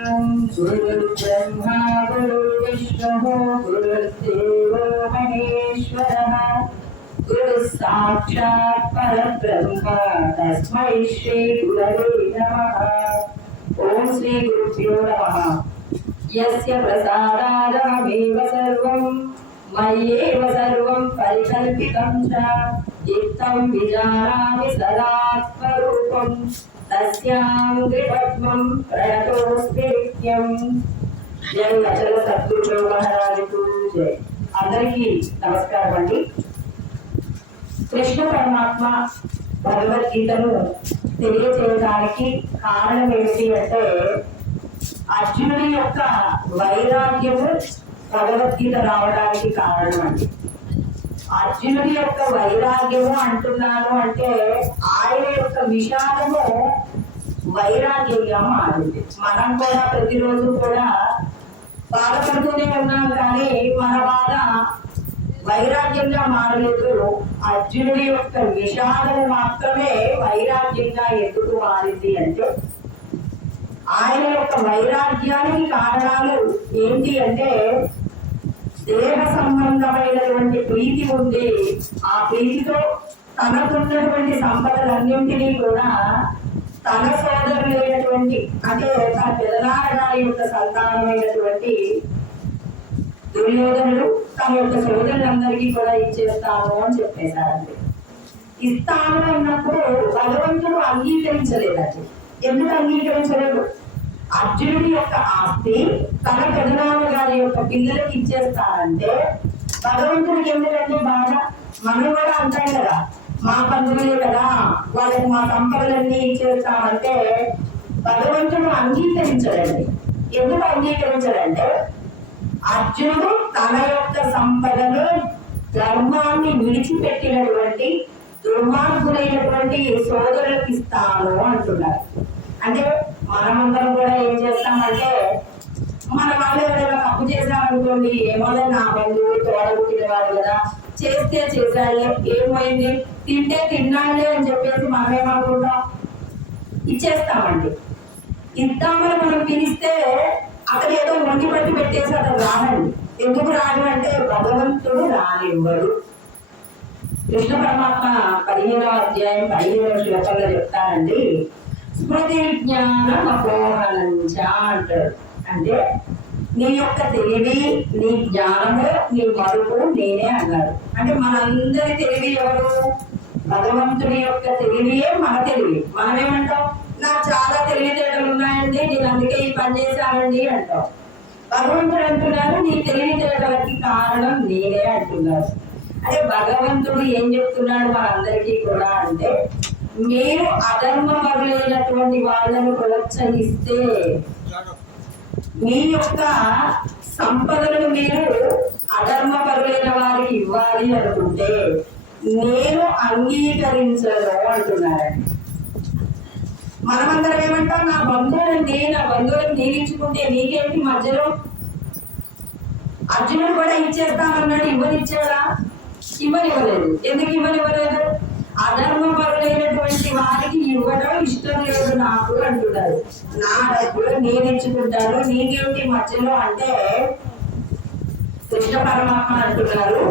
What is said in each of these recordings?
गुरुर्ब्रह्मा गुरुर्विष्णुः गुरुर्देवो महेश्वरः गुरुः साक्षात् परब्रह्म तस्मै श्री गुरवे नमः। ओम श्री गुरुभ्यो नमः। यस्य प्रसादादमेव सर्वं मय्येव सर्वं परिकल्पितं च इत्थं विजानामि सदात्मरूपं तस्यां विपद्मं प्रणतोऽस्मि नित्यं। जय अचल सद्गुरु महाराज की जय। అందరికీ నమస్కారం అండి। కృష్ణ పరమాత్మ భగవద్గీతను తెలియజేయడానికి కారణం ఏంటి అంటే అర్జునుడి యొక్క వైరాగ్యము భగవద్గీత రావడానికి కారణం అండి। అర్జునుడి యొక్క వైరాగ్యము అంటున్నాను అంటే ఆయన యొక్క విషాదము వైరాగ్యంగా మారింది। మనం కూడా ప్రతిరోజు కూడా బాధపడుతూనే ఉన్నాం, కానీ మన బాధ వైరాగ్యంగా మారలేదు। అర్జునుడి యొక్క విషాదము మాత్రమే వైరాగ్యంగా ఎందుకు మారింది అంటే ఆయన యొక్క వైరాగ్యానికి కారణాలు ఏంటి అంటే దేహ సంబంధమైనటువంటి ప్రీతి ఉంది। ఆ ప్రీతితో తనకున్నటువంటి సంపదలన్నింటినీ కూడా తన సోదరులైనటువంటి అంటే తన పెదనాన్నగారి యొక్క సంతానమైనటువంటి దుర్యోధనుడు తన యొక్క సోదరులందరికీ కూడా ఇచ్చేస్తాను అని చెప్పేశారండి। ఇస్తాను అన్నప్పుడు భగవంతుడు అంగీకరించలేదండి। ఎందుకు అంగీకరించలేదు? అర్జునుడి యొక్క ఆస్తి తన పెదనాన్న గారి యొక్క పిల్లలకి ఇచ్చేస్తారంటే భగవంతుడికి ఎందుకంటే బాధ? మనం కూడా అంటాం కదా, మా బంధువులే కదా, వాళ్ళకి మా సంపదలన్నీ ఇచ్చేస్తామంటే భగవంతుడు అంగీకరించడండి। ఎందుకు అంగీకరించడంటే అర్జునుడు తన యొక్క సంపదను ధర్మాన్ని విడిచిపెట్టినటువంటి దుర్మార్గులైనటువంటి సోదరులకు ఇస్తాను అంటున్నారు। అంటే మనమందరం కూడా ఏం చేస్తామంటే మన వాళ్ళు ఎవరైనా తప్పు చేశామనుకోండి, ఏమోలే నా బంధువు తోడబుట్టిన వాడు కదా, చేస్తే చేశాడే, ఏమైంది, తింటే తిన్నాడే అని చెప్పేసి మనం ఏమనుకుంటాం, ఇచ్చేస్తామండి। ఇద్దామని మనం పిలిస్తే అతను ఏదో వండి పట్టి పెట్టేసి అతను రానండి। ఎందుకు రాడు అంటే భగవంతుడు రానివ్వడు। కృష్ణ పరమాత్మ 15వ అధ్యాయం 15వ శ్లోకంలో చెప్తానండి, స్మృతి జ్ఞానం అపోహనంచ అంటాడు। అంటే నీ యొక్క తెలివి, నీ జ్ఞానము, నీ మరుపు నేనే అన్నాడు। అంటే మనందరి తెలివి ఎవరు? భగవంతుడి యొక్క తెలివియే మన తెలివి। మనమేమంటాం, నాకు చాలా తెలివితేటలు ఉన్నాయండి, నేను అందుకే ఈ పని చేశానండి అంటాం। భగవంతుడు అంటున్నారు నీ తెలివితేటలకి కారణం నేనే అంటున్నారు। అంటే భగవంతుడు ఏం చెప్తున్నాడు మనందరికీ కూడా అంటే మీరు అధర్మపరులైనటువంటి వాళ్ళను ప్రోత్సహిస్తే, మీ యొక్క సంపదలను మీరు అధర్మపరులైన వారికి ఇవ్వాలి అనుకుంటే నేను అంగీకరించను అంటున్నారండి। మనమందరం ఏమంటాం, నా బంధువులండి, నా బంధువులను నీరించుకుంటే నీకేంటి మధ్యలో? అర్జునుడు కూడా ఇచ్చేస్తానన్నాడు, ఇవ్వనిచ్చాడా? ఇవ్వనివ్వలేదు। ఎందుకు ఇవ్వనివ్వలేదు? అధర్మపరులైనటువంటి వారికి ఇవ్వడం ఇష్టం లేదు నాకు అంటున్నారు। నా డబ్బులు నేను ఇచ్చుకుంటాను, నీకేమిటి మధ్యలో అంటే కృష్ణ పరమాత్మ అంటున్నారు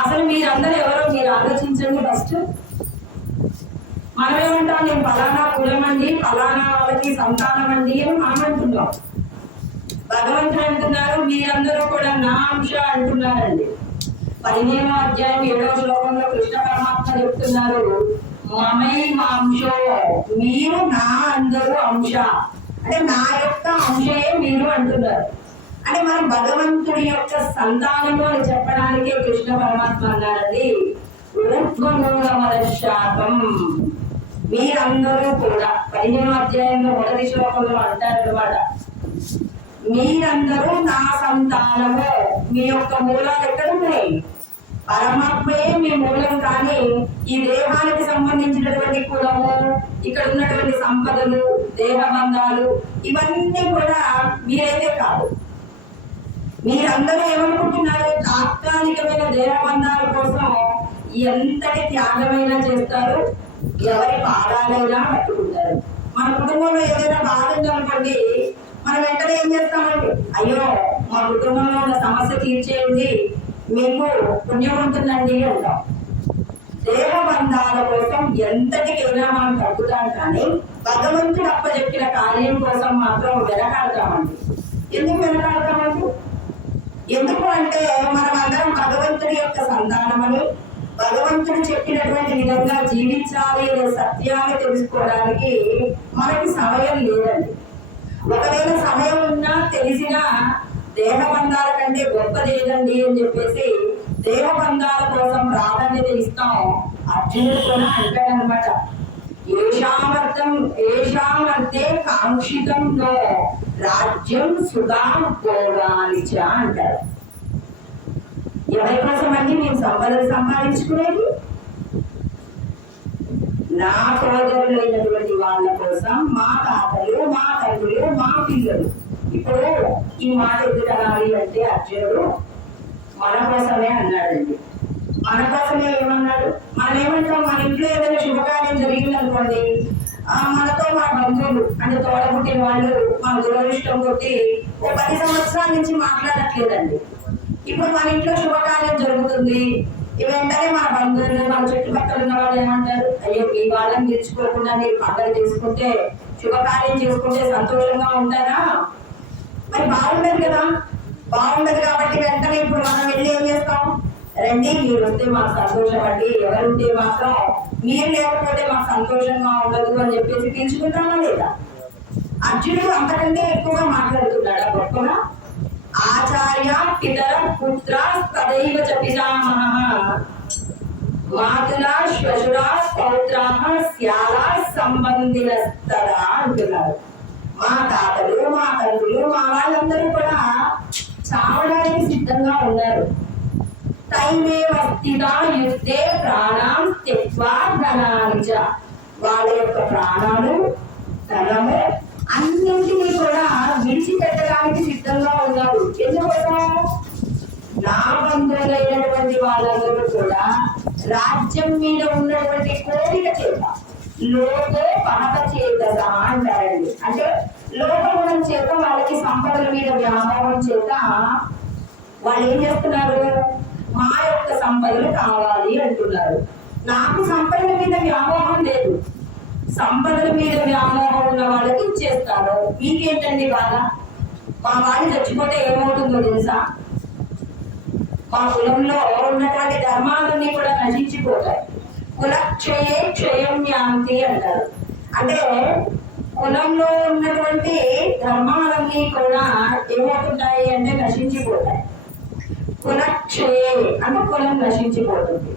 అసలు మీరందరూ ఎవరో మీరు ఆలోచించండి ఫస్ట్। మనం ఏమంటాం, నేను ఫలానా కులం అండి, ఫలానా వాళ్ళకి సంతానం అండి అని మనం అంటున్నాం। భగవంతుడు అంటున్నారు మీరందరూ కూడా నా అంశ అంటున్నారండి। 15వ అధ్యాయం 7వ శ్లోకంలో కృష్ణ పరమాత్మ చెప్తున్నారు మమై మాంశో, మీరు నా అందరూ అంశ, అంటే నా యొక్క అంశయే మీరు అంటున్నారు। అంటే మనం భగవంతుడి యొక్క సంతానము అని చెప్పడానికే కృష్ణ పరమాత్మ అన్నారండి ఊర్ధ్వమూలమదశాతం, మీరందరూ కూడా 15వ అధ్యాయంలో 1వ శ్లోకంలో అంటారు అన్నమాట, మీరందరూ నా సంతానము। మీ యొక్క మూలాలు ఎక్కడ ఉన్నాయి? పరమాత్మయే మీ మూలం, కానీ ఈ దేహానికి సంబంధించినటువంటి కులము, ఇక్కడ ఉన్నటువంటి సంపదలు, దేహ బంధాలు ఇవన్నీ కూడా మీరైతే కాదు। మీరందరూ ఏమనుకుంటున్నారు? తాత్కాలికమైన దేహ బంధాల కోసం ఎంతటి త్యాగమైనా చేస్తారు, ఎవరి పాదాలైనా పట్టుకుంటారు। మన కుటుంబంలో ఏదైనా బాధ ఉందనుకోండి, మనం వెంటనే ఏం చేస్తామండి, అయ్యో మా కుటుంబంలో ఉన్న సమస్య తీర్చేయండి, మీకు పుణ్యం ఉంటుందండి అంటాం. దేహబంధాల కోసం ఎంతటికైనా మనం తగ్గుతాం, కానీ భగవంతుడు అప్పచెప్పిన కార్యం కోసం మాత్రం వెనకాడతామండి. ఎందుకు వెనకాడతామండి? ఎందుకు అంటే మనం అందరం భగవంతుడి యొక్క సంతానమని, భగవంతుడు చెప్పినటువంటి విధంగా జీవించాలి అనే సత్యాన్ని తెలుసుకోవడానికి మనకి సమయం లేదండి. ఒకవేళ సమయం ఉన్నా తెలిసినా దేహబంధాల కంటే గొప్పదేదండి అని చెప్పేసి దేహబంధాల కోసం ప్రాధాన్యత ఇస్తాం. అర్జునుడు కూడా అంటాడనమాట, ఏషామర్థే కాంక్షితంలో రాజ్యం సుఖం భోగాలిచ అంటారు. ఎవరి కోసం అండి మేము సంపదలు సంపాదించుకునేది? నా సోదరులైనటువంటి వాళ్ళ కోసం, మా తాతలు, మా తండ్రులు, మా పిల్లలు. ఇప్పుడు ఈ మాట ఎందుకు అనాలి అంటే అర్జునుడు మన కోసమే అన్నాడండి. మన కోసమే ఏమన్నాడు? మనం ఏమంటాం, మన ఇంట్లో ఏదైనా శుభకార్యం జరిగింది అనుకోండి, మనతో మన బంధువులు అంటే తోడబుట్టిన వాళ్ళు మన దురదృష్టం కొట్టి ఓ 10 సంవత్సరాల నుంచి మాట్లాడట్లేదండి. ఇప్పుడు మన ఇంట్లో శుభకార్యం జరుగుతుంది, వెంటనే మన బంధువులు, మన చుట్టుపక్కల ఉన్న వాళ్ళు ఏమంటారు, అయ్యో మీ వాళ్ళని తెచ్చుకోకుండా మీరు పండుగ చేసుకుంటే, శుభకార్యం చేసుకుంటే సంతోషంగా ఉంటారా? మరి బాగుండదు కదా. బాగుండదు కాబట్టి వెంటనే ఇప్పుడు మనం వెళ్ళి ఏం చేస్తాం, రండి మీరు వస్తే మాకు సంతోషం అండి, ఎవరుంటే మాత్రం మీరు లేకపోతే మాకు సంతోషంగా ఉండదు అని చెప్పేసి పిలుచుకుంటామా లేదా? అర్జునుడు అంతకంటే ఎక్కువగా మాట్లాడుతున్నాడా గొప్పగా? ఆచార్య పితర పుత్ర తదైవ చ పితామహః మాతులా శ్వశురా పౌత్రాః స్యాలా సంబంధినస్తదా అంటున్నారు. మా తాతలు, మా తండ్రులు, మా వాళ్ళందరూ కూడా చావడానికి సిద్ధంగా ఉన్నారు. తైమే వస్తిదా యుద్ధే ప్రాణం త్యక్వా ధనానిచ, వాళ్ళ యొక్క ప్రాణాలు, ధనము అన్నింటినీ కూడా విడిచిపెట్టడానికి సిద్ధంగా ఉన్నారు. ఎందుకోసం? నా బంధువులైనటువంటి వాళ్ళందరూ కూడా రాజ్యం మీద ఉన్నటువంటి కోరిక చేత, లోకో పనక చేత అంటారండి. అంటే లోకగుణం చేత, వాళ్ళకి సంపదల మీద వ్యామోహం చేత వాళ్ళు ఏం చేస్తున్నారు, మా యొక్క సంపదలు కావాలి అంటున్నారు. నాకు సంపదల మీద వ్యామోహం లేదు, సంపదల మీద వ్యామోహం ఉన్న వాళ్ళకి ఇచ్చేస్తాను. మీకేంటండి బాధ? మా వాళ్ళు చచ్చిపోతే ఏమవుతుందో తెలుసా? మా కులంలో ఉన్నటువంటి ధర్మాలన్నీ కూడా నశించిపోతాయి. కులక్షయే క్షయం యాంతి అంటారు. అంటే కులంలో ఉన్నటువంటి ధర్మాలన్నీ కూడా ఏమవుతుంటాయి అంటే నశించిపోతాయి. కులక్షయే అంటే కులం నశించిపోతుంది.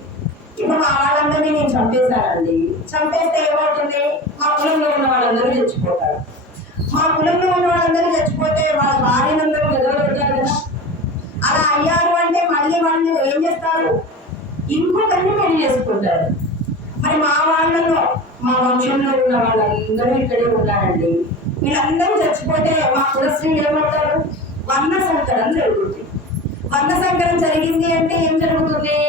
ఇప్పుడు మా వాళ్ళందరినీ నేను చంపేశానండి, చంపేస్తే ఏమవుతుంది? మా కులంలో ఉన్న వాళ్ళందరూ చచ్చిపోతారు. మా కులంలో ఉన్న వాళ్ళందరూ చచ్చిపోతే వాళ్ళ భార్యలందరూ ఎదురుపడతారు కదా. అలా అయ్యారు అంటే మళ్ళీ వాళ్ళు ఏం చేస్తారు, ఇంకొకరిని పెళ్లి చేసుకుంటారు. మరి మా వాళ్ళలో, మా వంశంలో ఉన్న వాళ్ళందరూ ఇక్కడే ఉన్నారండి, వీళ్ళందరూ చచ్చిపోతే మా కులశ్రీలు ఏమవుతారు? వర్ణ సంకరం జరుగుతుంది. వర్ణ సంకరం జరిగింది అంటే ఏం జరుగుతుంది?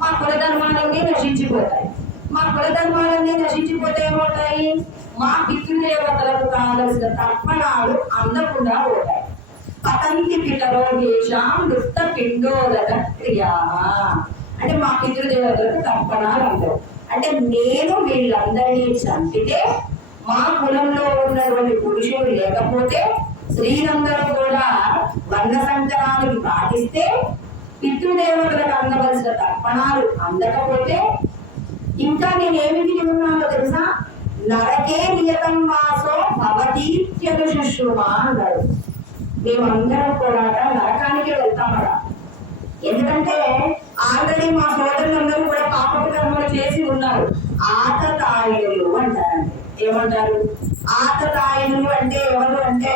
మా కులధర్మాలన్నీ నశించిపోతాయి. మా కులధర్మాలన్నీ నశించిపోతే ఏమవుతాయి? మా పితృదేవతలకు కావలసిన తర్పణాలు అందకుండా పోతాయి. పతంతి పితరో దేశాం వృత్త పిండోదక క్రియా అంటే మా పితృదేవతలకు తర్పణాలు అందవు. అంటే నేను వీళ్ళందరినీ చంపితే, మా కులంలో ఉన్నటువంటి పురుషులు లేకపోతే, స్త్రీలందరూ కూడా వర్ణ సంకరానికి పాటిస్తే, పితృదేవతలకు అందవలసిన తర్పణాలు అందకపోతే, ఇంకా నేనేమి ఉన్నానో తెలుసా? నరకే నియతం వాసో భవతీత్యనుశుశ్రుమా అన్నాడు. మేమందరం కూడా నరకానికి వెళ్తామట. ఎందుకంటే ఆల్రెడీ మా సోదరులందరూ కూడా పాపపు కర్మలు చేసి ఉన్నారు. ఆతతాయినులు అంటారండి. ఏమంటారు? ఆతతాయినులు అంటే ఎవరు అంటే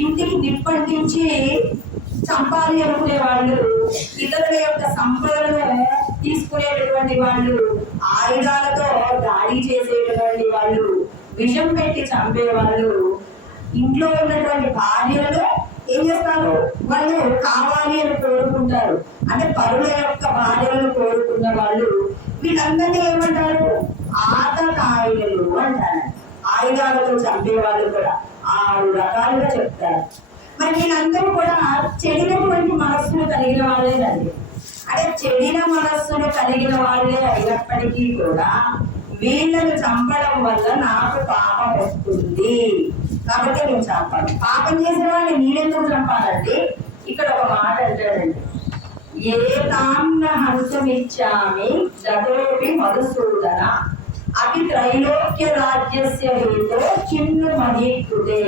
ఇంటికి నిప్పంటించి చంపాలి అనుకునే వాళ్ళు, ఇతరుల యొక్క సంపదలను తీసుకునేటటువంటి వాళ్ళు, ఆయుధాలతో దాడి చేసేటటువంటి వాళ్ళు, విషం పెట్టి చంపేవాళ్ళు, ఇంట్లో ఉన్నటువంటి భార్యలను ఏం చేస్తారు, వాళ్ళు కావాలి అని కోరుకుంటారు. అంటే పరుల యొక్క భార్యలను కోరుకున్న వాళ్ళు, వీళ్ళందరినీ ఏమంటారు? ఆతతాయినులు అంటారు. ఆయుధాలతో చంపేవాళ్ళు కూడా. ఆ 6 రకాలుగా చెప్తారు. మరి వీళ్ళందరూ కూడా చెడినటువంటి మనస్సును కలిగిన వాళ్ళేనండి. అంటే చెడిన మనస్సును కలిగిన వాళ్ళే అయినప్పటికీ కూడా వీళ్ళను చంపడం వల్ల నాకు పాపం వస్తుంది కాబట్టి నేను చంపాను. పాపం చేసిన వాళ్ళని నేనెందుకు చంపాలంటే ఇక్కడ ఒక మాట అంటాడండి, ఏ తామ్న హంసమిచ్చామి జగోపి మధుసూదన అతి త్రైలోక్య రాజ్యస్య హేతో చిన్ను మహీకృతే.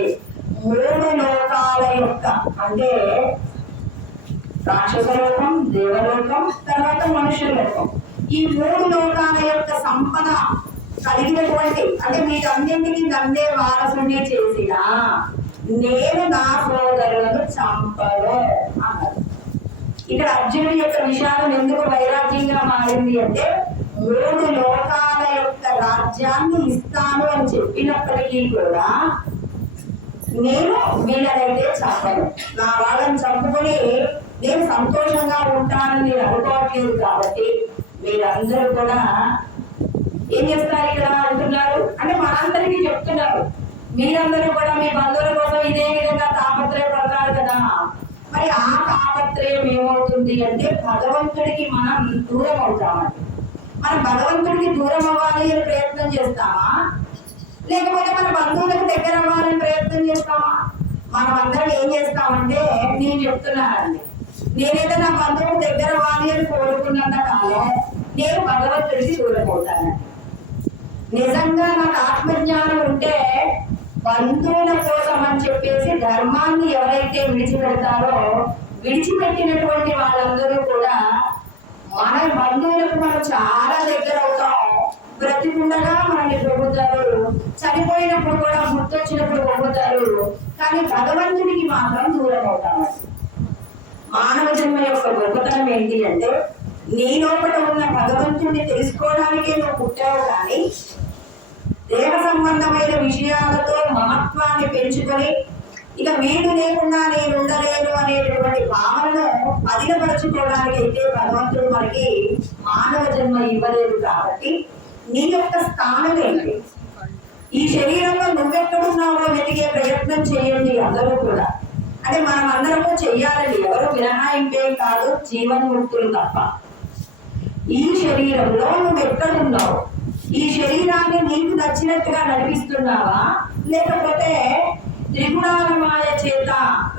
3 లోకాల యొక్క అంటే రాక్షస లోకం, దేవలోకం, తర్వాత మనుష్య లోకం, ఈ 3 లోకాల యొక్క సంపద కలిగినటువంటి అంటే వీటన్నింటికి నన్నే వారసుని చేసిన నేను నా సోదరులను చంపను అన్నారు. ఇక్కడ అర్జునుడి యొక్క విషాదం ఎందుకు వైరాగ్యంగా మారింది అంటే 3 లోకాల యొక్క రాజ్యాన్ని ఇస్తాను అని చెప్పినప్పటికీ కూడా నేను వీళ్ళనైతే చంపను. నా వాళ్ళని చంపుకొని నేను సంతోషంగా ఉంటానని నేను అనుకోవట్లేదు. కాబట్టి మీరందరూ కూడా ఏం చేస్తారు ఇక్కడ అంటున్నారు అంటే మనందరికీ చెప్తున్నారు, మీరందరూ కూడా మీ బంధువుల కోసం ఇదే విధంగా తాపత్రయపడతారు కదా. మరి ఆ తాపత్రయం ఏమవుతుంది అంటే భగవంతుడికి మనం దూరం అవుతామండి. మనం భగవంతుడికి దూరం అవ్వాలి అని ప్రయత్నం చేస్తామా, లేకపోతే మన బంధువులకు దగ్గర అవ్వాలని ప్రయత్నం చేస్తామా? మనం అందరం ఏం చేస్తామంటే నేను చెప్తున్నానండి, నేనైతే నా బంధువులకు దగ్గర అవ్వాలి అని కోరుకున్నంత కాలం నేను భగవంతుడికి దూరం అవుతానండి. నిజంగా నాకు ఆత్మజ్ఞానం ఉంటే బంధువుల కోసం అని చెప్పేసి ధర్మాన్ని ఎవరైతే విడిచిపెడతారో విడిచిపెట్టినటువంటి వాళ్ళందరూ కూడా మన బంధువులకు మనం చాలా దగ్గర అవుతాం. బ్రతికుండగా మనల్ని పొగుతారు, చనిపోయినప్పుడు కూడా గుర్తొచ్చినప్పుడు పొగుతారు, కానీ భగవంతుడికి మాత్రం దూరం అవుతామండి. మానవ జన్మ యొక్క గొప్పతనం ఏంటి అంటే నీ లోపల ఉన్న భగవంతుడిని తెలుసుకోవడానికే నువ్వు పుట్టావు, కానీ దేహ సంబంధమైన విషయాలతో మమత్వాన్ని పెంచుకొని ఇక వీడు లేకుండా నేను ఉండలేను అనేటువంటి భావనను అధికపరచుకోవడానికి అయితే భగవంతుడు మనకి మానవ జన్మ ఇవ్వలేదు. కాబట్టి నీ యొక్క స్థానం ఏంటి, ఈ శరీరంలో నువ్వెక్కడున్నావో వెతికే ప్రయత్నం చేయండి అందరూ కూడా. అంటే మనం అందరము చెయ్యాలని ఎవరు మినహాయింపేం కాదు, జీవన్ముక్తులు తప్ప. ఈ శరీరంలో నువ్వు ఎక్కడున్నావు, ఈ శరీరాన్ని నీకు నచ్చినట్టుగా నడిపిస్తున్నావా, లేకపోతే త్రిగుణాల మాయ చేత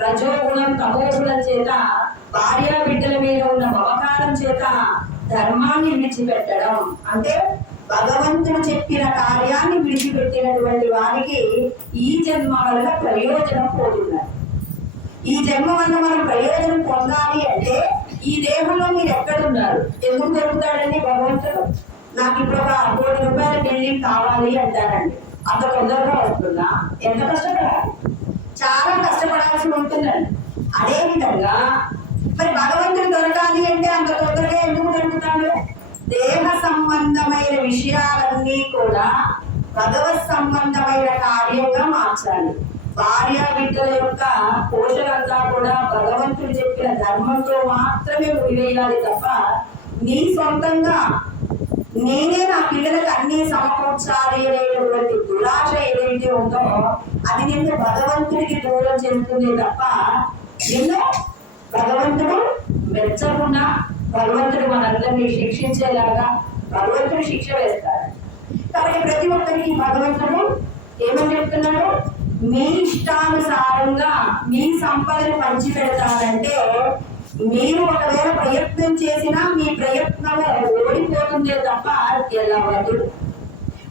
రజోగుణం తమోగుణం చేత భార్య బిడ్డల మీద ఉన్న మమకారం చేత ధర్మాన్ని విడిచిపెట్టడం అంటే భగవంతుడు చెప్పిన కార్యాన్ని విడిచిపెట్టినటువంటి వారికి ఈ జన్మ వల్ల ప్రయోజనం పోతున్నారు. ఈ జన్మ వల్ల మనం ప్రయోజనం పొందాలి అంటే ఈ దేహంలో మీరు ఎక్కడున్నారు, ఎందుకు దొరుకుతాడండి భగవంతుడు? నాకు ఇప్పుడు ఒక 1 కోటి రూపాయల బిల్డింగ్ కావాలి అంటారండి, అంత తొందరగా వస్తుందా? ఎంత కష్టపడాలి, చాలా కష్టపడాల్సి ఉంటుందండి. అదే విధంగా మరి భగవంతుడు దొరకాలి అంటే అంత తొందరగా ఎందుకు దొరుకుతాడు? దేహ సంబంధమైన విషయాలన్నీ కూడా భగవత్ సంబంధమైన కార్యంగా మార్చాలి. భార్య బిడ్డల యొక్క పోషణంతా కూడా భగవంతుడు చెప్పిన ధర్మంతో మాత్రమే ముడివేయాలి తప్ప నీ సొంతంగా నేనే నా పిల్లలకు అన్ని సమకూర్చాలి అనేటువంటి దురాశ ఏదైతే ఉందో అది నిన్ను భగవంతుడికి దూరం చేస్తుంది తప్ప నిన్ను భగవంతుడు మెచ్చకుండా భగవంతుడు మనందరినీ శిక్షించేలాగా భగవంతుడు శిక్ష వేస్తాడు. కాబట్టి ప్రతి ఒక్కరికి భగవంతుడు ఏమని చెప్తున్నాడు, మీ ఇష్టానుసారంగా మీ సంపదను పంచి పెడతానంటే మీరు ఒకవేళ ప్రయత్నం చేసినా మీ ప్రయత్నం ఓడిపోతుందే తప్ప గెలవదు.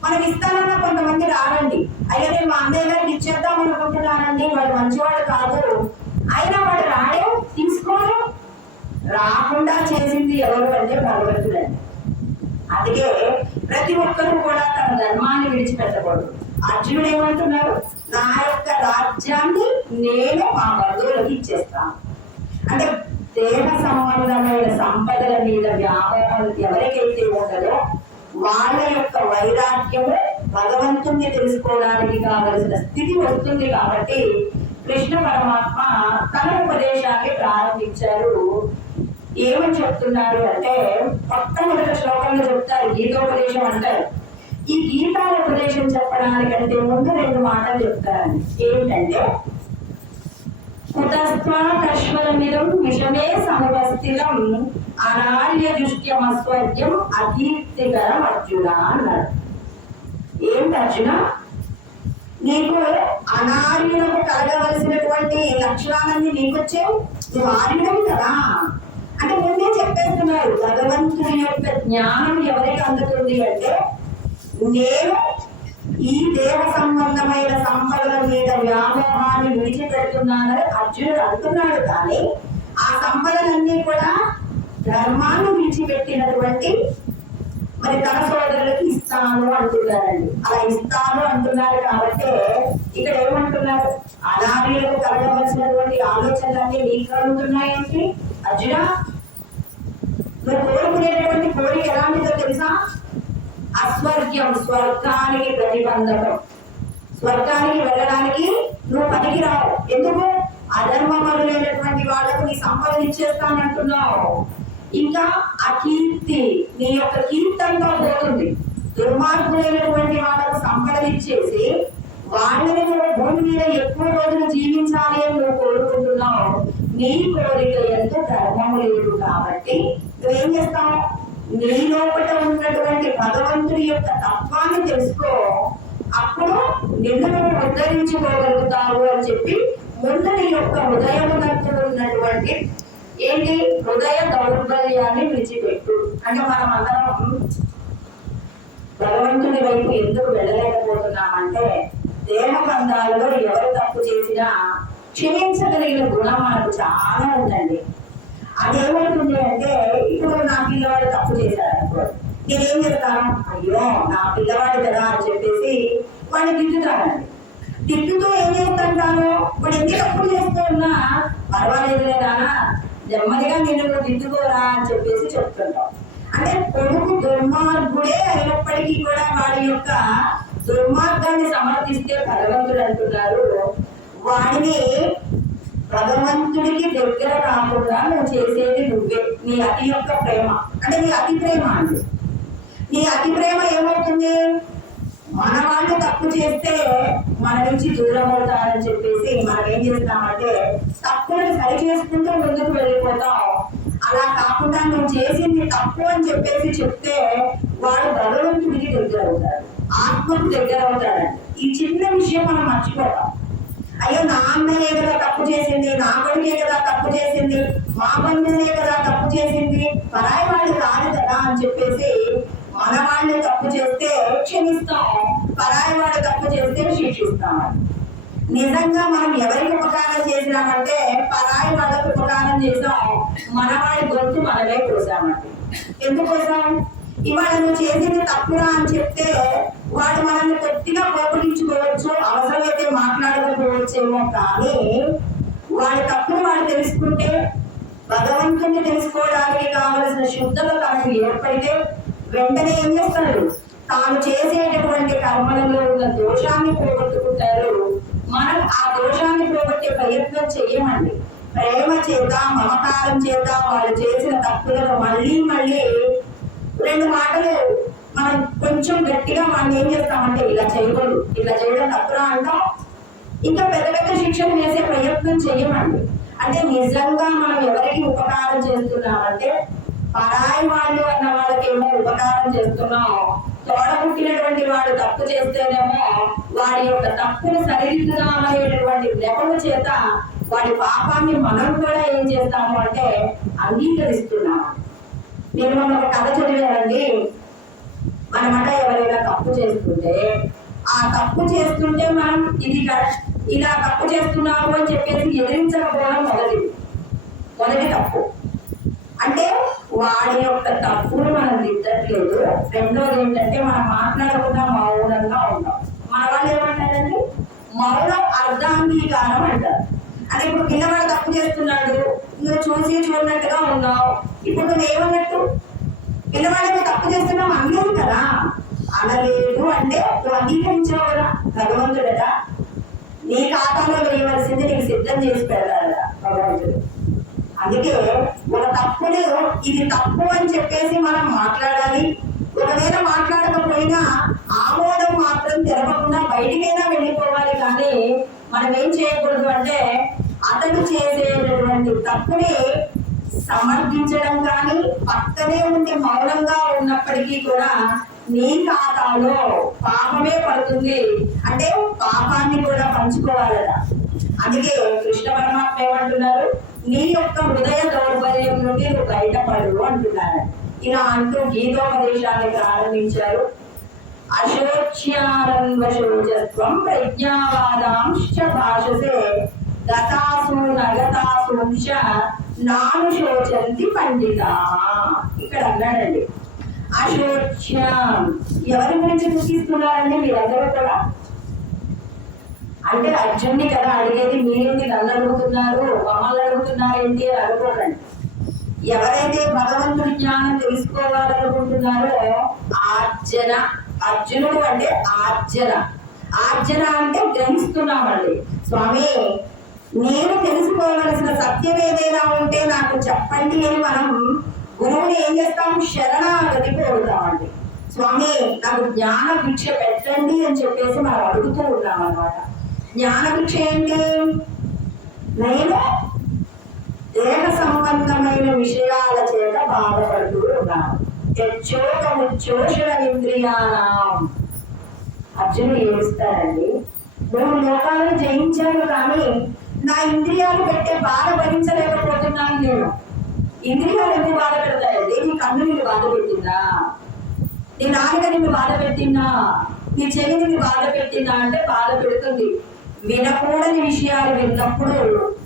మనకి ఇస్తానన్నా కొంతమంది రారండి, అయ్యా నేను మా అన్నయ్య గారికి ఇచ్చేద్దాం అనుకుంటున్నానండి, వాడు మంచివాడు కాదు, అయినా వాడు రాడే తీసుకోడు. రాకుండా చేసింది ఎవరు అంటే భగవంతుడండి. అందుకే ప్రతి ఒక్కరూ కూడా తన ధర్మాన్ని విడిచిపెట్టకూడదు. అర్జునుడు ఏమంటున్నారు, నా యొక్క రాజ్యాన్ని నేను మా బంధువులకు ఇచ్చేస్తాను. అంటే దేహ సంబంధమైన సంపదల మీద వ్యాపారం ఎవరికైతే ఉండదో వాళ్ళ యొక్క వైరాగ్యము భగవంతుణ్ణి తెలుసుకోవడానికి కావలసిన స్థితి వస్తుంది. కాబట్టి కృష్ణ పరమాత్మ తన ఉపదేశాన్ని ప్రారంభించారు. ఏమని చెప్తున్నారు అంటే మొట్టమొదటి శ్లోకంలో చెప్తారు, గీతోపదేశం అంటారు. ఈ గీతాలోపదేశం చెప్పడానికంటే ముందు రెండు మాటలు చెప్తారండి. ఏంటంటే కుతస్వాకశ్వరమిదం విషమే సముపస్థితం అనార్య దృష్ట్యమస్వర్గ్యం అకీర్తికరం అర్జున అన్నాడు. ఏంటి అర్జున, నీకు అనార్యులకు కలగవలసినటువంటి లక్షణాలన్నీ నీకొచ్చావు, నువ్వు ఆర్యుడవి కదా అంటే ముందే చెప్పేస్తున్నారు. భగవంతుని యొక్క జ్ఞానం ఎవరికి అందుతుంది అంటే, నేను ఈ దేహ సంబంధమైన సంపదల మీద వ్యామోహాన్ని విడిచిపెడుతున్నానని అర్జునుడు అంటున్నాడు. కానీ ఆ సంపదలన్నీ కూడా ధర్మాన్ని విడిచిపెట్టినటువంటి మరి తన సోదరులకి ఇస్తాను అంటున్నారండి. అలా ఇస్తాను అంటున్నారు కాబట్టి ఇక్కడ ఏమంటున్నారు, అనార్యులకు కలగవలసినటువంటి ఆలోచనలన్నీ నీకు కలుగుతున్నాయేంటి అర్జున? నువ్వు కోరుకునేటటువంటి కోరిక ఎలాంటిదో తెలుసా? అస్వర్గ్యం, స్వర్గానికి ప్రతిబంధకం. స్వర్గానికి వెళ్ళడానికి నువ్వు పనికిరావు. ఎందుకు? అధర్మపరులైనటువంటి వాళ్ళకు నీ సంపదలు ఇచ్చేస్తానంటున్నావు. ఇంకా అకీర్తి, నీ యొక్క కీర్తంగా పోతుంది. దుర్మార్గులైనటువంటి వాళ్ళకు సంపదలు ఇచ్చేసి వాళ్ళని నువ్వు భూమి మీద ఎక్కువ రోజులు జీవించాలి అని నువ్వు కోరుకుంటున్నావు. నీ కోరిక ఎంతో ధర్మము లేదు కాబట్టి నువ్వేం చేస్తావు? నీ లోపల ఉన్నటువంటి భగవంతుడి యొక్క తత్వాన్ని తెలుసుకో, అప్పుడు నిన్ను నువ్వు ఉద్ధరించుకోగలుగుతావు అని చెప్పి ముందు నీ యొక్క హృదయమునందు ఉన్నటువంటి ఏంటి హృదయ దౌర్బల్యాన్ని విడిచిపెట్టు. అంటే మనం అందరం భగవంతుని వైపు ఎందుకు వెళ్ళలేకపోతున్నామంటే, దేహ బంధాలలో ఎవరు తప్పు చేసినా క్షమించగలిగిన గుణం మనకు చాలా ఉందండి. అదేమవుతుంది అంటే, ఇప్పుడు నా పిల్లవాడు తప్పు చేశాడు అనుకో, నేనేం చేస్తాను? అయ్యో నా పిల్లవాడు కదా అని చెప్పేసి వాడిని తిట్టుతానండి. తిట్టుతూ ఏం చేస్తుంటాను, వాడు ఎన్ని తప్పులు చేస్తూ ఉన్నా పర్వాలేదులేదా, నెమ్మదిగా నేను తిట్టుకోరా అని చెప్పేసి చెప్తుంటాం. అంటే కొడుకు దుర్మార్గుడే అయినప్పటికీ కూడా వాడి యొక్క దుర్మార్గాన్ని సమర్థిస్తే భగవంతుడు అంటున్నారు, వాడిని భగవంతుడికి దగ్గర కాకుండా నువ్వు చేసేది నువ్వే. నీ అతి యొక్క ప్రేమ అంటే నీ అతి ప్రేమ అండి. నీ అతి ప్రేమ ఏమవుతుంది? మన వాళ్ళు తప్పు చేస్తే మన నుంచి దూరం అవుతారని చెప్పేసి మనం ఏం చేస్తామంటే తప్పులను సరి చేసుకుంటూ ముందుకు వెళ్ళిపోతాం. అలా కాకుండా నువ్వు చేసింది తప్పు అని చెప్పేసి చెప్తే వాడు భగవంతుడికి దగ్గర అవుతాడు, ఆత్మకు దగ్గర అవుతాడండి. ఈ చిన్న విషయం మనం మర్చిపోతాం. అయ్యో నా అన్నయ్యే కదా తప్పు చేసింది, నా కొడుకే కదా తప్పు చేసింది, మా బంధువులే కదా తప్పు చేసింది, పరాయి వాళ్ళు కాదు కదా అని చెప్పేసి మన వాళ్ళు తప్పు చేస్తే క్షమిస్తాం, పరాయి వాళ్ళు తప్పు చేస్తే శిక్షిస్తాం. నిజంగా మనం ఎవరికి ఉపకారం చేసినామంటే పరాయి వాళ్ళకి ఉపకారం చేసాం, మన వాడి గొంతు మనమే కోసామండి. ఎందుకు కోసాం? ఇవాళ నువ్వు చేసింది తప్పురా అని చెప్తే వాడు మనల్ని కొద్దిగా కోపగించుకోవచ్చు, అవసరమైతే మాట్లాడకపోవచ్చేమో, కానీ వాడి తప్పును వాడు తెలుసుకుంటే భగవంతుని తెలుసుకోవడానికి కావలసిన శుద్ధత తనకు ఏర్పడితే వెంటనే ఏం చేస్తాడు? తాను చేసేటటువంటి కర్మలలో ఉన్న దోషాన్ని పోగొట్టుకుంటారు. మనం ఆ దోషాన్ని పోగొట్టే ప్రయత్నం చెయ్యమండి. ప్రేమ చేత, మమకారం చేత వాళ్ళు చేసిన తప్పులను మళ్ళీ మళ్ళీ రెండు మాటలు మనం కొంచెం గట్టిగా మనం ఏం చేస్తామంటే ఇలా చేయకూడదు, ఇలా చేయడం తప్పురా అంటాం. ఇంకా పెద్ద పెద్ద శిక్షలు వేసే ప్రయత్నం చెయ్యమండి. అంటే నిజంగా మనం ఎవరికి ఉపకారం చేస్తున్నామంటే పరాయి వాళ్ళు అన్న వాళ్ళకేమో ఉపకారం చేస్తున్నాం, తోడబుట్టినటువంటి వాడు తప్పు చేస్తేనేమో వాడి యొక్క తప్పును సరిదిద్దుదామనేటటువంటి నెపము చేత వాడి పాపాన్ని మనం కూడా ఏం చేస్తాము అంటే అంగీకరిస్తున్నాము. నేను మనం ఒక కథ చదివానండి. మనమాట ఎవరైనా తప్పు చేస్తుంటే ఆ తప్పు చేస్తుంటే మనం ఇది ఇలా తప్పు చేస్తున్నాము అని చెప్పేసి ఎదిరించకపోవడం మొదటి తప్పు. అంటే వాడి యొక్క తప్పును మనం దిద్దట్లేదు. రెండోది ఏంటంటే మనం మాట్లాడకుండా మౌనంగా ఉంటాం. మన వాళ్ళు ఏమంటారంటే మౌనం అర్ధాంగీకారం అంటారు. అంటే ఇప్పుడు పిల్లవాడు తప్పు చేస్తున్నాడు, నువ్వు చూసి చూడనట్టుగా ఉన్నావు, ఇప్పుడు నువ్వు ఏమన్నట్టు? పిల్లవాడు తప్పు చేస్తున్నావు అనలేదు కదా. అనలేదు అంటే నువ్వు అంగీకరించావు కదా. భగవంతుడట నీ ఖాతాలో వేయవలసింది నీకు సిద్ధం చేసి పెడతాడట భగవంతుడు. అందుకే మన తప్పులు ఇది తప్పు అని చెప్పేసి మనం మాట్లాడాలి. ఒకవేళ మాట్లాడకపోయినా ఆమోదం మాత్రం తెరవకుండా బయటికైనా వెళ్ళిపోవాలి, కానీ మనం ఏం చేయకూడదు అంటే అతను చేసేటటువంటి తప్పుని సమర్థించడం కానీ, పక్కనే ఉండి మౌనంగా ఉన్నప్పటికీ కూడా నీ ఖాతాలో పాపమే పడుతుంది అంటే పాపాన్ని కూడా పంచుకోవాలట. అందుకే కృష్ణ పరమాత్మ ఏమంటున్నారు, నీ యొక్క హృదయ దౌర్బల్యం నుండి నువ్వు బయటపడు అంటున్నారు. ఇలా అంటూ గీతోపదేశాన్ని ప్రారంభించారు. అశోచ్యారంభశోచత్వం ప్రజ్ఞావాదాంశ్చ భాషసే గతాసు నగతాసుంశ నాను శోచంతి పండితా. ఇక్కడ అన్నాడండి అశోచ్యం. ఎవరి గురించి దుఃఖిస్తున్నారండి మీరందరూ కూడా? అంటే అర్జున్ని కదా అడిగేది, మీరేంటి నన్ను అడుగుతున్నారు, మమ్మల్ని అడుగుతున్నారు ఏంటి అని అనుకోకండి. ఎవరైతే భగవంతుడి జ్ఞానం తెలుసుకోవాలనుకుంటున్నారో ఆర్జన, అర్జునుడు అంటే ఆర్జన. ఆర్జన అంటే గ్రహిస్తున్నామండి. స్వామి నేను తెలుసుకోవలసిన సత్యం ఏదైనా ఉంటే నాకు చెప్పండి అని మనం గురువుని ఏం చేస్తాం, శరణాగతి కోరుతామండి. స్వామి నాకు జ్ఞాన భిక్ష పెట్టండి అని చెప్పేసి మనం అడుగుతూ ఉన్నాం అన్నమాట. జ్ఞాన భిక్ష ఏంటి? నేను దేహ సంబంధమైన విషయాల చేత బాధపడుతూ ఉన్నాను. యచ్చోషణ ఇంద్రియానాం. అర్జునుడు ఏడుస్తాడండి, నువ్వు లోకాలను జయించాను కానీ నా ఇంద్రియాలు పెట్టే బాధ భరించలేకపోతున్నాను. నేను ఇంద్రియాలు ఎందుకు బాధ పెడతాయండి? నీ కన్ను నిన్ను బాధ పెట్టిందా? నీ నాలుక నిన్ను బాధ పెట్టిందా? నీ చెవి నిన్ను బాధ పెట్టిందా? అంటే బాధ పెడుతుంది. వినకూడని విషయాలు విన్నప్పుడు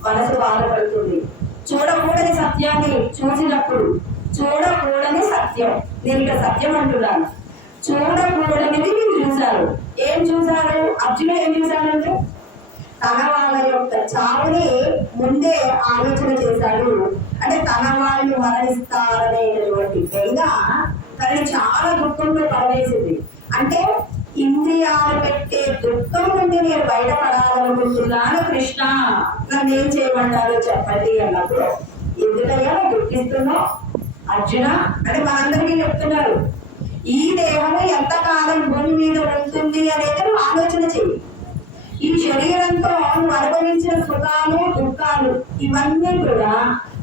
మనసు బాధపడుతుంది. చూడకూడని సత్యాన్ని చూసినప్పుడు, చూడకూడని సత్యం, నేను ఇక్కడ సత్యం అంటున్నాను, చూడకూడనిది మీరు చూశారు. ఏం చూశారు? అర్జునుడు ఏం చూశాడంటే తన వాళ్ళ యొక్క చావుని ముందే ఆలోచన చేశాడు. అంటే తన వాళ్ళు మరణిస్తారనేటటువంటి బెంగ తనని చాలా దుఃఖంలో పడవేసింది. అంటే ఇంద్రియాలు పెట్టే దుఃఖం నుండి నేను బయటపడాలనుకుంటున్నాను కృష్ణ, నన్ను ఏం చేయమంటారో చెప్పండి అన్నప్పుడు, ఎందుకయ్యా దుఃఖిస్తున్నావు అర్జున అంటే మనందరికీ చెప్తున్నారు, ఈ దేహము ఎంతకాలం భూమి మీద ఉంటుంది అనేది నువ్వు ఆలోచన చెయ్యి. ఈ శరీరంతో నువ్వు అనుభవించిన సుఖాలు దుఃఖాలు ఇవన్నీ కూడా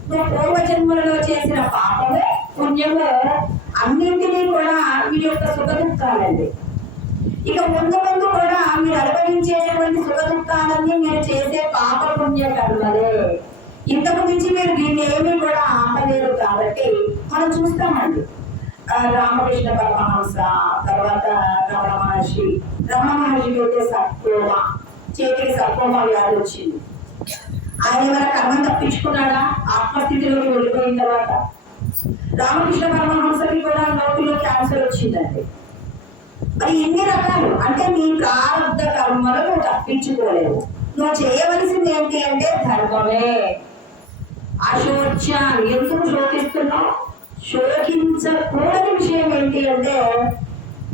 నువ్వు పూర్వజన్మలలో చేసిన పాపము పుణ్యము అన్నింటినీ కూడా మీ యొక్క సుఖ దుఃఖాలండి. ఇక ముందు ముందు కూడా మీరు అనుభవించేటువంటి సుఖ దుఃఖాలన్నీ మీరు చేసే పాప పుణ్య కర్మలే. ఇంతకు మించి మీరు దీన్ని ఏమీ కూడా ఆపలేరు. కాబట్టి మనం చూస్తామండి, రామకృష్ణ పరమహంస, తర్వాత రమణ మహర్షికి అయితే సర్కోమ, చేతికి సర్కోమ వ్యాధి వచ్చింది. ఆయన ఏమైనా కర్మం తప్పించుకున్నాడా? ఆత్మస్థితిలోకి వెళ్ళిపోయిన తర్వాత రామకృష్ణ పరమహంసకి కూడా నోటిలో క్యాన్సర్ వచ్చిందండి. మరి ఇన్ని రకాలు అంటే నీ ప్రారంభ కర్మలు నువ్వు తప్పించుకోలేవు. నువ్వు చేయవలసింది ఏంటి అంటే ధర్మమే. అశోచ్యాన్ని ఎందుకు శోకిస్తున్నావు? శోకించకూడని విషయం ఏంటి అంటే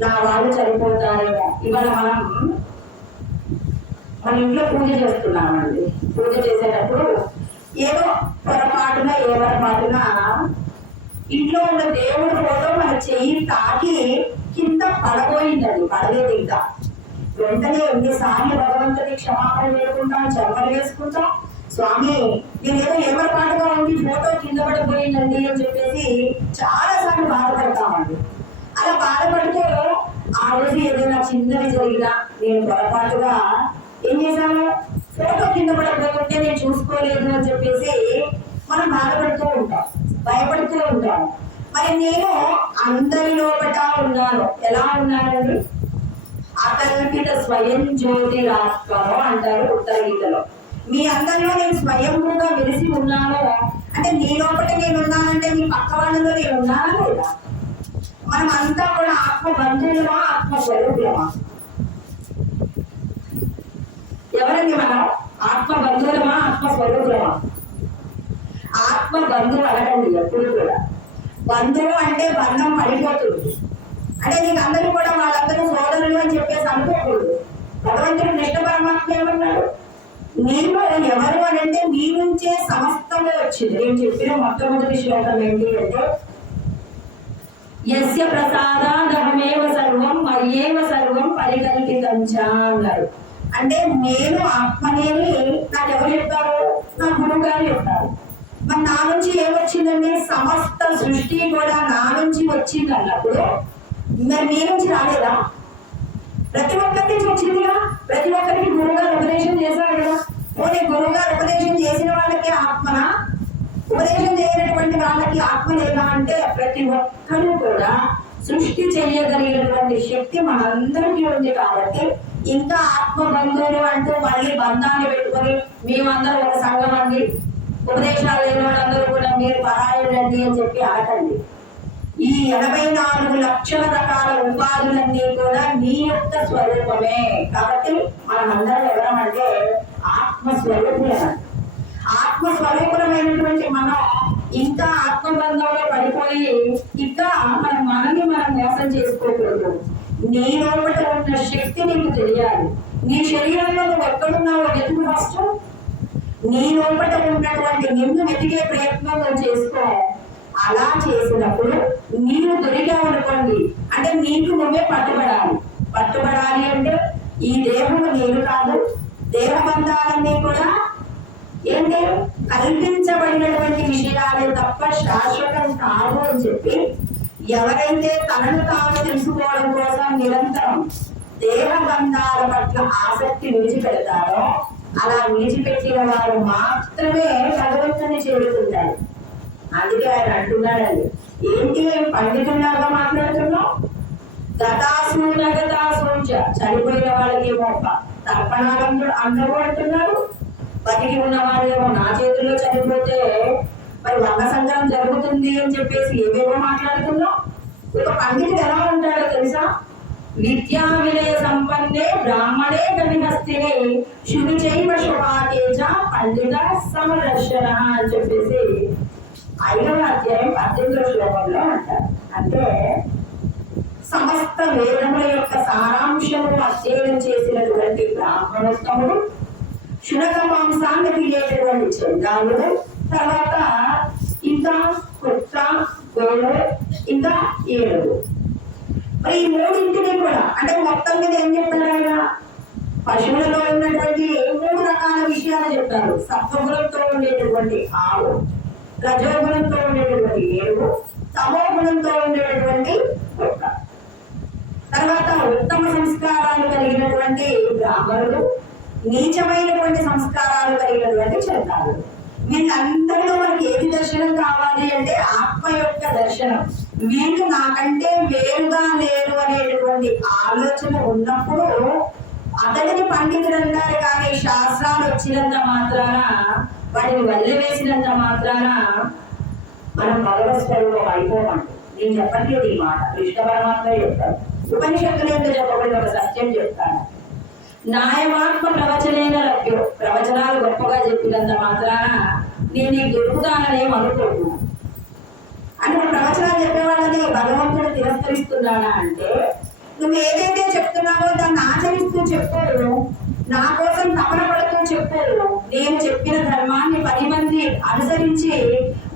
నా వాళ్ళు చనిపోతారేమో. ఇవాళ మన ఇంట్లో పూజ చేస్తున్నామండి. పూజ చేసేటప్పుడు ఏదో పొరపాటున ఇంట్లో ఉన్న దేవుడి ఫోటో మన చెయ్యి తాకి కింద పడబోయిందండి. పడలేదు ఇంకా. వెంటనే ఎన్నిసార్లు భగవంతుని క్షమాపణ వేడుకుంటాం, చెంపలు వేసుకుంటాం, స్వామి నేనేదో ఏమరపాటుగా ఉంది ఫోటో కింద పడిపోయిందండి అని చెప్పేసి చాలా సార్లు బాధపడతామండి. అలా బాధపడుతూ ఆ రోజు ఏదైనా చిన్నది జరిగినా నేను పొరపాటుగా ఏం చేశాను, ఫోటో కింద పడకపోతే నేను చూసుకోలేదు అని చెప్పేసి మనం బాధపడుతూ ఉంటాం, భయపడుతూ ఉంటాం. మరి నేను అందరి లోపట ఉన్నాను. ఎలా ఉన్నానండి? అకల్పిత స్వయం జ్యోతిరాత్మను అంటారు ఉత్తర గీతలో. మీ అందరిలో నేను స్వయంగా వెలిసి ఉన్నాను అంటే నీ లోపల నేను ఉన్నానంటే నీ పక్క వాళ్ళలో నేను ఉన్నానా లేదా? మనం అంతా కూడా ఆత్మ బంధువులమా, ఆత్మ స్వరూపులమా? ఎవరండి మనం? ఆత్మ బంధువులమా, ఆత్మ స్వరూపులమా? ఆత్మ బంధువు అనకండి ఎప్పుడు కూడా. బంధువు అంటే బంధం పడిపోతుంది. అంటే నీకు అందరూ కూడా వాళ్ళందరూ సోదరులు అని చెప్పేసి అనుకోకూడదు. భగవంతుడు కృష్ణ పరమాత్మ ఏమన్నాడు? నీలో ఎవరు అని అంటే నీ నుంచే సమస్తము వచ్చింది. నేను చెప్పిన మొట్టమొదటి శ్లోకం ఏంటి అంటే యస్య ప్రసాదాదహమేవ సర్వం మయ్యేవ సర్వం పరికల్పితం చ అన్నారు. అంటే నేను ఆత్మనేని నాకు ఎవరు చెప్పారు? నా గురువు గారు చెప్పారు. మరి నా నుంచి ఏమొచ్చిందండి? సమస్త సృష్టి కూడా నా నుంచి వచ్చింది అన్నప్పుడు మరి మీ నుంచి రాలేదా? ప్రతి ఒక్కరి నుంచి వచ్చిందిగా. ప్రతి ఒక్కరికి గురువుగారు ఉపదేశం చేశారు కదా. పోనీ గురువుగారు ఉపదేశం చేసిన వాళ్ళకి ఆత్మన, ఉపదేశం చేయనటువంటి వాళ్ళకి ఆత్మ లేదా అంటే ప్రతి ఒక్కరూ కూడా సృష్టి చేయగలిగినటువంటి శక్తి మనందరికీ ఉంది. కాబట్టి ఇంకా ఆత్మ బంధువులు అంటూ మళ్ళీ బంధాన్ని పెట్టుకొని మేమందరం ఒక సంఘం అండి, ఉపదేశాలు లేని వాళ్ళందరూ కూడా మీరు పరాయుడండి అని చెప్పి ఆటండి. ఈ 84 లక్షల రకాల ఉపాధులన్నీ కూడా నీ యొక్క స్వరూపమే. కాబట్టి మనమందరం ఎవరమంటే ఆత్మస్వరూపులే. ఆత్మస్వరూపులమైనటువంటి మనం ఇంకా ఆత్మబంధంలో పడిపోయి ఇంకా మనల్ని మనం మోసం చేసుకోకూడదు. నీ లోపల ఉన్న శక్తి నీకు తెలియాలి. నీ శరీరంలో నువ్వు ఎక్కడున్నావో వెతుకు ఫస్ట్. నీ లోపల ఉన్నటువంటి నిన్ను వెతికే ప్రయత్నం నువ్వు చేసుకో. అలా చేసినప్పుడు నీవు దొరికావనుకోండి అంటే నీకు నువ్వే పట్టుబడాలి. పట్టుబడాలి అంటే ఈ దేహము నేను కాదు, దేహబంధాలన్నీ కూడా ఏంటి కల్పించబడినటువంటి విషయాలే తప్ప శాశ్వతం కాదు అని చెప్పి ఎవరైతే తనను తాను తెలుసుకోవడం కోసం నిరంతరం దేహబంధాల పట్ల ఆసక్తి విడిచిపెడతారో అలా విడిచిపెట్టిన వారు మాత్రమే భగవంతుని చేరుతుంటారు. అందుకే ఆయన అంటున్నాడండి, ఏంటి పండితులాగా మాట్లాడుతున్నావు? గతాసూచ చనిపోయిన వాళ్ళకి తర్పణాలు అందరూ అంటున్నారు. బతికి ఉన్న వాళ్ళేమో నా చేతుల్లో చనిపోతే మరి వంగ సంగ్రహం జరుగుతుంది అని చెప్పేసి ఏవేవో మాట్లాడుతున్నావు. ఒక పండితుడు ఎలా ఉంటాడో తెలుసా? విద్యా వినయ సంపన్నే బ్రాహ్మణే కవిహస్తిని శునిచైవ శుభాకేజ పండిత సమదర్శన అని చెప్పేసి 5వ అధ్యాయం 18వ శ్లోకంలో అంటారు. అంటే సమస్త వేదముల యొక్క సారాంశము అధ్యయనం చేసినటువంటి బ్రాహ్మణోత్తముడు, శునక మాంసాన్ని తినేటటువంటి చండాలుడు, తర్వాత ఇంకా కుక్క, గోడు, ఇంకా ఏడుగు. మరి ఈ మూడింటిని కూడా అంటే మొత్తం మీద ఏం చెప్పారు ఆయన? పశువులలో ఉన్నటువంటి 3 రకాల విషయాలు చెప్పారు. సత్వగుణంతో ఉండేటటువంటి ఆవు, రజోగుణంతో ఉండేటటువంటి ఏడుగు, తమోగుణంతో ఉండేటటువంటి కుక్క, తర్వాత ఉత్తమ సంస్కారాలు కలిగినటువంటి బ్రాహ్మణులు, నీచమైనటువంటి సంస్కారాలు కలిగినటువంటి చండాలుడు. వీళ్ళందరిలో మనకి ఏది దర్శనం కావాలి అంటే ఆత్మ యొక్క దర్శనం. వీళ్ళు నాకంటే వేరుగా లేరు అనేటటువంటి ఆలోచన ఉన్నప్పుడు అతడిని పండితుడు అంటారు. కానీ శాస్త్రాలు వచ్చినంత మాత్రాన, వాటిని వదిలివేసినంత మాత్రాన మనం భగవత్ స్వరూపం అయిపోమంట. నేను చెప్పట్లేదు ఈ మాట, కృష్ణ పరమాత్మ చెప్తాను. ఉపనిషత్తులు ఎంత చెప్పబడిన ఒక సత్యం చెప్తాను. న్యాయమాత్మ ప్రవచనైన లభ్యో, ప్రవచనాలు గొప్పగా చెప్పినంత మాత్రాన నేను నీకు దొరుకుతాననేం అనుకుంటున్నాను. అంటే ప్రవచనాలు చెప్పేవాళ్ళని భగవంతుడు తిరస్కరిస్తున్నాడా అంటే నువ్వు ఏదైతే చెప్తున్నావో దాన్ని ఆచరిస్తూ చెప్పారు, నా కోసం తపన పడుతూ చెప్పారు. నేను చెప్పిన ధర్మాన్ని 10 మంది అనుసరించి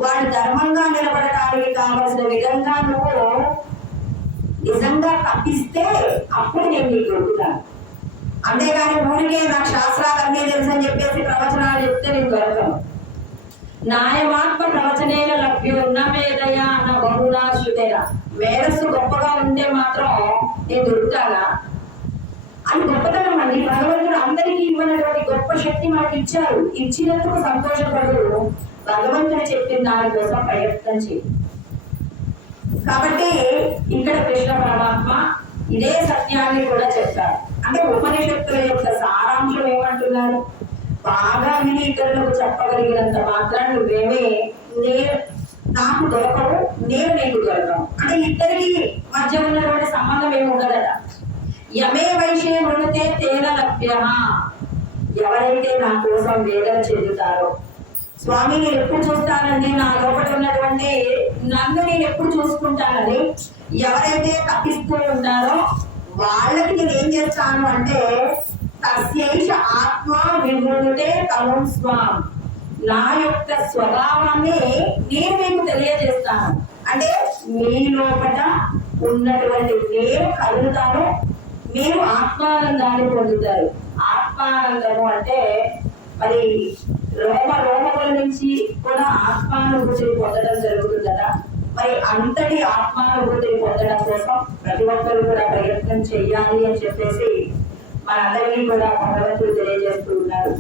వాడు ధర్మంగా నిలబడటానికి కావలసిన విధంగా నువ్వు నిజంగా తప్పిస్తే అప్పుడు నేను నీకు దొరుకుతాను. అంతేగాని ఊరికే నాకు శాస్త్రాలు అన్నీ తెలుసు అని చెప్పేసి ప్రవచనాలు చెప్తే నేను దొరకను. న్యాయమాత్మ ప్రవచనేన లభ్యం ఉన్న మేధయ అన్న బహుళాశ్రుతేన. మేధస్సు గొప్పగా ఉంటే మాత్రం నేను దొరుకుతాగా అని గొప్పతనం అండి. భగవంతుడు అందరికీ ఇవ్వనటువంటి గొప్ప శక్తి మనకి ఇచ్చారు. ఇచ్చినందుకు సంతోషపడు, భగవంతుడు చెప్పిన దానికోసం ప్రయత్నం చేయి. కాబట్టి ఇక్కడ కృష్ణ పరమాత్మ ఇదే సత్యాన్ని కూడా చెప్తారు. అంటే ఉపనిషత్తుల యొక్క సారాంశం ఏమంటున్నారు? బాగా విని ఇతరులకు చెప్పగలిగినంత మాత్రం నువ్వేమే నాకు దొరకవు, నేను నీకు దొరకవు. అంటే ఇద్దరికి మధ్య ఉన్నటువంటి సంబంధం ఏమి ఉండదట. యమే వైశే మృణితే తేన లభ్య. ఎవరైతే నా కోసం వేదన చెందుతారో, స్వామి నేను ఎప్పుడు చూస్తానండి, నా లోపల ఉన్నటువంటి నన్ను నేను ఎప్పుడు చూసుకుంటానని ఎవరైతే తప్పిస్తూ ఉంటారో వాళ్ళకి నేను ఏం చేస్తాను అంటే తస్యైష ఆత్మ వివృణుతే తమం స్వాం. నా యొక్క స్వభావాన్ని నేను మీకు తెలియజేస్తాను. అంటే మీ లోపల ఉన్నటువంటి నేను కలుగుతాను, మీరు ఆత్మానందాన్ని పొందుతారు. ఆత్మానందము అంటే మరి రోమముల నుంచి కూడా ఆత్మానుభూతిని పొందడం జరుగుతుంది కదా. మరి అంతటి ఆత్మానుభూతిని పొందడం కోసం ప్రతి ఒక్కరు కూడా ప్రయత్నం చెయ్యాలి అని చెప్పేసి మనందరికీ కూడా భగవంతుడు తెలియజేస్తూ ఉన్నారు.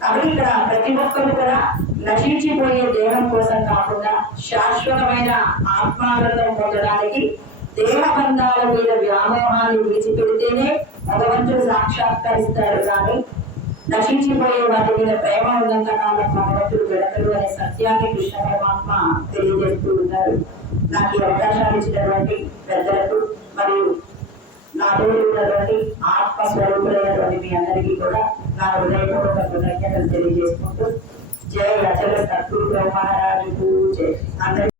కాబట్టి ఇక్కడ ప్రతి ఒక్కరు కూడా నశించిపోయే దేహం కోసం కాకుండా శాశ్వతమైన ఆత్మానందం పొందడానికి దేహబంధాల మీద వ్యామోహాన్ని విడిచిపెడితేనే భగవంతుడు సాక్షాత్కరిస్తాడు. కానీ నశించిపోయే వాటి మీద ప్రేమ ఉన్నంత కాలం భగవంతుడు విడతలు అనే సత్యాన్ని కృష్ణ పరమాత్మ తెలియజేస్తూ ఉన్నారు. నాకు ఈ అవకాశాలు ఇచ్చినటువంటి పెద్దలకు మరియు నాతో ఉన్నటువంటి ఆత్మస్వరూపులైనటువంటి మీ అందరికీ కూడా నా హృదయపూర్వక కృతజ్ఞతలు తెలియజేసుకుంటూ జయ అచల సద్గురు మహారాజుకు జై. అందరికీ